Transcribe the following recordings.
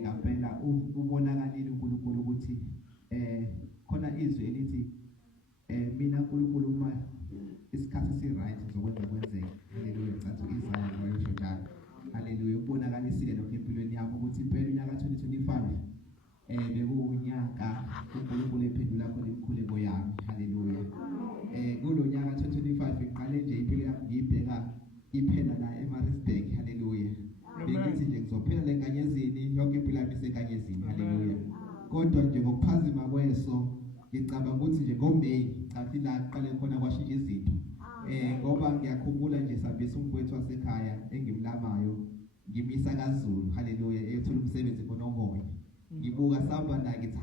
ngampela ubonakalile uNkulunkulu ukuthi khona izwi elithi mina uNkulunkulu uma isikhathi si-right zokwenza kwenzeke. Haleluya. Cathi Isaya wayosho njalo. Haleluya. Ubonakalisile lokho empilweni yami ukuthi impela unyaka 2025 bekuunyaka uNkulunkulu ephendula khona imikhuleko yami. Haleluya. Kulo nyaka 2025 ngiqale nje impilo yami ngiyibheka iphela la eMaritzburg. Haleluya. Bengithi nje ngizophela le nkanyezini yonke impilo yami isenkanyezini. Haleluya. Kodwa nje ngokuphazima kweso ngicabanga ukuthi nje ngoMay cathi la aqale khona kwashintsha izinto. Ngoba ngiyakhumbula nje sabisa umfowethu wasekhaya engimlamayo ngimisa kaZulu. Haleluya. Ethola umsebenzi koNomoya. Ngibuka samba la ngithi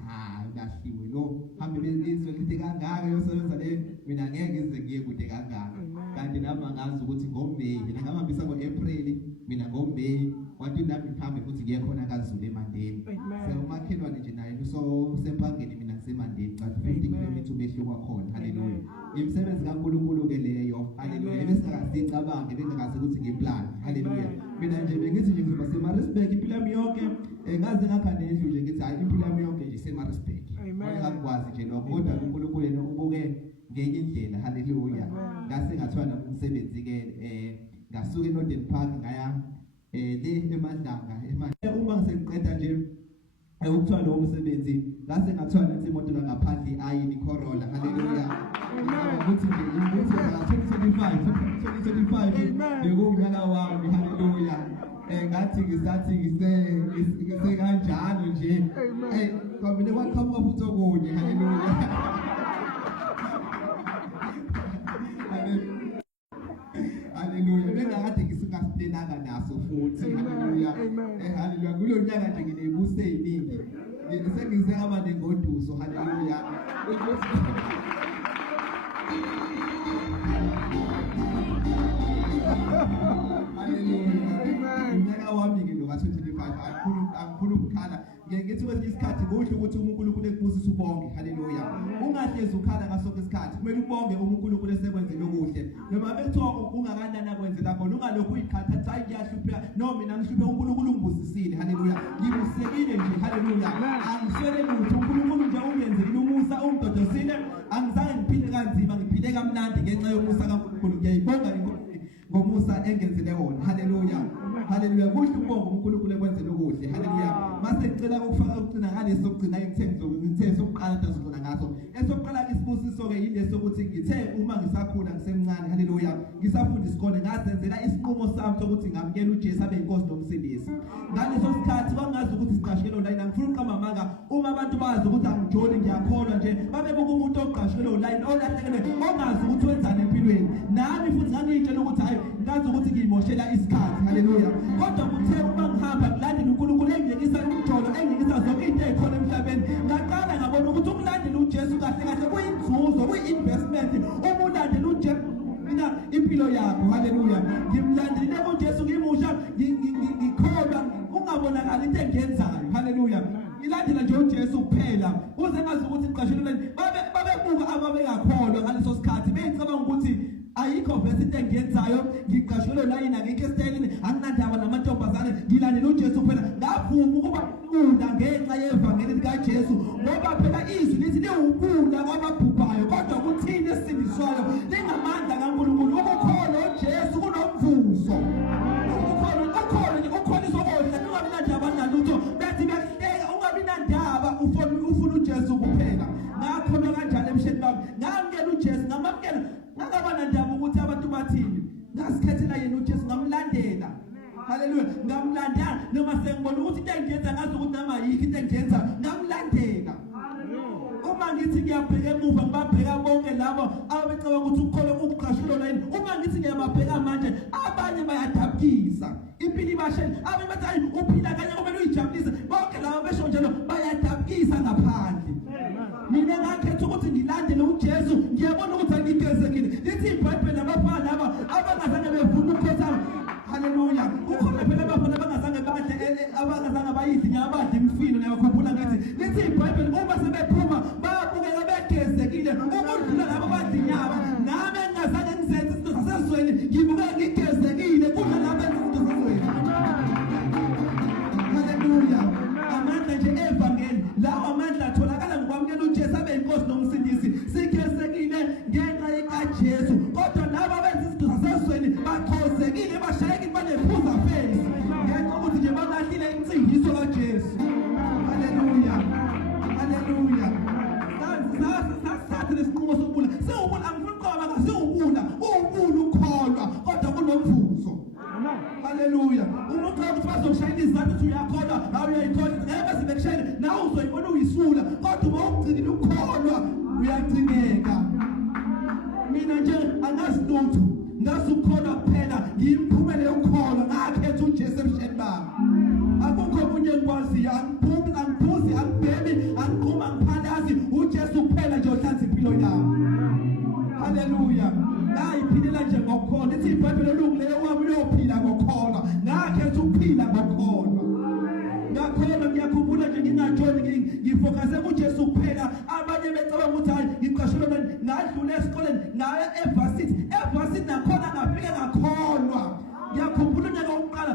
ngahliwe lo hambe bezizwe lithi kangaka yosebenza le mina ngeke ngize ngiye kude kangaka. Kanti nami ngazi ukuthi ngoMay mina ngihambisa ngoApril mina ngoMay wathi nami ngiphambe futhi ngiye khona kaZulu eMandeni. Umakhelwane nje naye so sempangeni mina ngiseMandeni cathi 50 km umehluko khona. Haleluya. Imisebenzi kaNkulunkulu ke leyo. Haleluya. Bese ngasicabange bengakazi ukuthi ngiplan. Haleluya. Mina nje bengithi nje ngizoba seMaritzburg impilo yami yonke ngaze ngakhanda endlu nje ngithi hayi impilo yami yonke nje seMaritzburg. Ngakwazi nje lokho kodwa uNkulunkulu yena ubuke ngenye indlela. Haleluya. Ngase ngathola umsebenzi ke ngasuka eNorthern Park ngaya le eMandlanga uma ngiseqeda nje ukuthola lo msebenzi ngase ngathola nathi imoto ngaphandle ayini Corolla. Haleluya. Ukuthi nje ukuthi 2025 bekunyaka wami. Haleluya. Ngathi ngisathi ngise kanjalo nje kwamele kwaqhamuka futhi okunye. Haleluya. Haleluya. Bengakade ngisingasiplenanga naso futhi. Haleluya. Haleluya. Kulo nyaka nje nginebuse eziningi. Sengize abane ngoduso. Haleluya. Unyaka wami ke lo ka-2025 akukhulu ukukhala. Ngithi kwesinye isikhathi kuhle ukuthi uNkulunkulu ekubusise ubonge. Haleluya. Ungahlezi ukhala ngaso sonke isikhathi. Kumele ubonge uNkulunkulu esekwenzile okuhle. Noma bethiwa ungakanani akwenzela khona ungalokhu uyikhatha athi hayi ngiyahlupheka. No mina ngihluphe uNkulunkulu ungibusisile. Haleluya. Ngibusekile nje. Haleluya. Angiswele lutho uNkulunkulu nje ungenzile umusa ungidodosile. Angizange ngiphile kanzima ngiphile kamnandi ngenxa yomusa kaNkulunkulu. Ngiyayibonga ngomusa engenzile wona. Haleluya. Haleluya. Kuhle ukubonga uNkulunkulu ekwenzela okuhle. Haleluya. Mase ngicela ukufaka ukugcina ngaleso kugcina ngithe sokuqala tazona ngaso. Esokuqala isibusiso ke yileso ukuthi ngithe uma ngisakhula ngisemncane. Haleluya. Ngisafunda isikole ngazenzela isinqumo sami sokuthi ngamkela uJesu abe inkosi nomsindisi. Ngaleso sikhathi kwangazi ukuthi siqashekelo line ngifuna uqamba manga uma abantu bazi ukuthi angijoli ngiyakholwa nje babebuka umuntu oqashekelo line olahlekele ongazi ukuthi wenzani empilweni. Nami futhi ngangitshela ukuthi hayi ngazi ukuthi ngiyimoshela isikhathi. Haleluya. Kodwa kuthe uma ngihamba ngilandela uNkulunkulu engiyekisa umjolo engiyekisa zonke into ezikhona emhlabeni ngaqala ngabona ukuthi ukulandela uJesu kahle kahle kuyinzuzo kuyi-investment uma ulandela uJesu mina impilo yakho. Haleluya. Ngimlandile uJesu ngimusha ngikholwa ungabonakala into engiyenzayo. Haleluya. Ilandela nje uJesu kuphela uze ngazi ukuthi iqashelo leni babebuka ababengakholwa ngaleso sikhathi bengicabanga ukuthi ayikho vese into engiyenzayo ngiqashelo la yina ngeke style anginandaba namantombazane ngilandela uJesu kuphela. Ngavuma ukuba unda ngenxa yevangeli likaJesu ngoba phela izwi lithi liwubula kwababhubhayo kodwa kuthini esindiswayo lingamandla kaNkulunkulu. Ukukholwa uJesu kunomvuzo. Ukhona izokodla ungabi nandaba nalutho bethi behleka ungabi nandaba ufuna uJesu kuphela. Ngakholwa kanjalo emsheni bami ngamkela uJesu ngamamkela ngakaba nandaba ukuthi abantu bathini. Ngasikhethela yena uJesu ngamlandela. Haleluya. Ngamlandela noma sengibona ukuthi into engiyenza ngazi ukuthi nama yikho into engiyenza ngamlandela. Uma ngithi ngiyabheka emuva ngibabheka bonke labo ababecabanga ukuthi ukukholwa ukuqashelo line. Uma ngithi ngiyababheka manje abanye bayadabukisa impilo ibashela abanye bathi hayi uphila kanye kumele uyijabulise. Bonke labo besho njalo bayadabukisa ngaphandle. Mina ngakhetha ukuthi ngilandele uJesu. Ngiyabona ukuthi angigezekile. Lithi iBhayibheli abafana laba abangazange bevuna ukukhothama. Haleluya. Ukhona phela abafana abangazange badle abangazange bayidle nyabadle imfino nayakhumbula ngathi lithi iBhayibheli uma sebephuma babukeka begezekile ukudlula labo badinyaba. Nami engazange ngizenze izinto zasezweni ngibuka ngigezekile kuna labo izinto zasezweni. Haleluya. Jesu. Haleluya. Haleluya. Sathi lesinqumo sokubula. Sewubula angifuni ukukholwa ngasewubula. Ubula ukholwa kodwa kunomvuzo. Haleluya. Umuntu ukuthi bazoshayina izandla uthi uyakholwa, awuyayikholwa, ngeke zibekushayine. Nawe uzoyibona uyisula kodwa uma ugcinile ukukholwa uyagcineka. Mina nje angazi lutho. Ngazi ukukholwa kuphela, ngiyimphumela yokukholwa ngakhetha uJesu emsheni bami. Akukho omunye engikwaziyo, angiphuzi, angibhemi, angiqhuma, angiphalazi. uJesu kuphela nje ohlanza impilo yami. Haleluya. Ngayiphilela nje ngokukholwa. Ithi iBhayibheli elungileyo wami uyophila ngokukholwa. Ngakhetha ukuphila ngokukholwa. Ngakholwa ngiyakhumbula nje ngingajoni ngifokase kuJesu kuphela. Abanye becabanga ukuthi hayi ngiqashelwe ngadlula esikoleni ngaya evarsity. Evarsity nakhona ngafika ngakholwa. Ngiyakhumbula unyaka wokuqala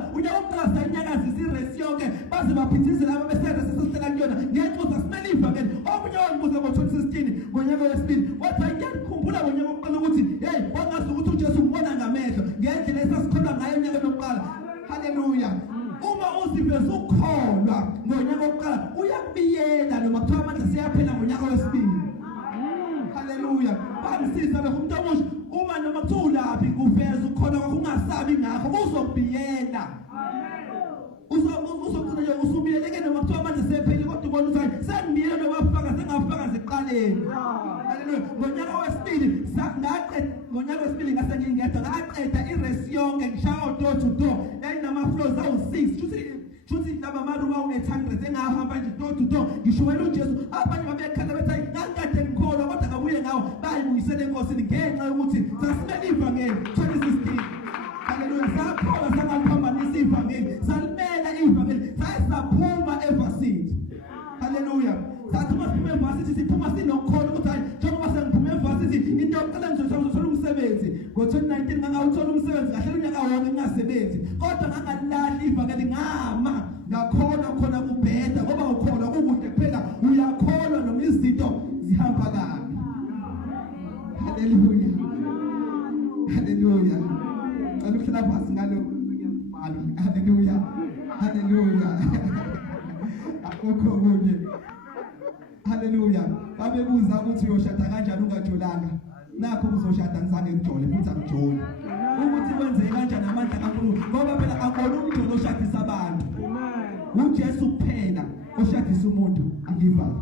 sanyakazisa iresi yonke baze baphithizela ababeseresi sesicela kuyona ngenxa simele ivangeli. Omunye wangibuza ngo-2016 ngonyaka wesibili wathi ngiyakhumbula ngonyaka wokuqala ukuthi hey wangazi ukuthi uJesu umbona ngamehlo ngendlela esasikholwa ngayo unyaka wokuqala. Haleluya. Uma uziveza ukukholwa ngonyaka wokuqala uyakubiyela noma kuthiwa amandla siyaphela ngonyaka wesibili. Haleluya. Bangisiza umuntu omusha uma noma kuthiwa ulaphi uveza ukukholwa kwakho ungasabi ngakho uzokubiyela. Uzokugcina usubiyeleke noma kuthiwa manje sepheli kodwa ubona ukuthi sengibiyela noma afaka sengafaka ziqaleni. Haleluya. Ngonyaka wesibili ngase ngingedwa ngaqeda iresi yonke ngishaya door to door yayinama floors awu6 futhi laba maru bawu800 engahamba nje door to door ngishuwela uJesu. Abanye babekhala bethi ngakade ngikholwa kodwa kabuye ngawo bayibuyisele enkosini ngenxa yokuthi sasimele ivangeli 2016. Haleluya. Sakholwa sangaphambanisa ivangeli salimela ivangeli saphuma evarsity. Haleluya. Sathi masiphuma evarsity siphuma sinokholwa ukuthi hayi njengoba sengiphuma evarsity into yokuqala ngizothola umsebenzi. Ngo-2019 ngangawuthola umsebenzi kahle unyaka wonke ngingasebenzi kodwa ngangalahli ivangeli ngama ngakholwa khona kubheda ngoba ukholwa kukude kuphela uyakholwa noma izinto zihamba kabi. Haleluya. Haleluya. Cela ukuhlala phansi ngalo ngiyabhala. Haleluya. Haleluya. Akukho kunye. Haleluya. Babebuza ukuthi uyoshada kanjani ungajolanga. Nakho uzoshada ngizange ngijole futhi angijoli. Ukuthi kwenzeke kanjani amandla kaNkulunkulu ngoba phela akona umjolo oshadisa abantu. Amen. uJesu kuphela oshadisa umuntu angivali.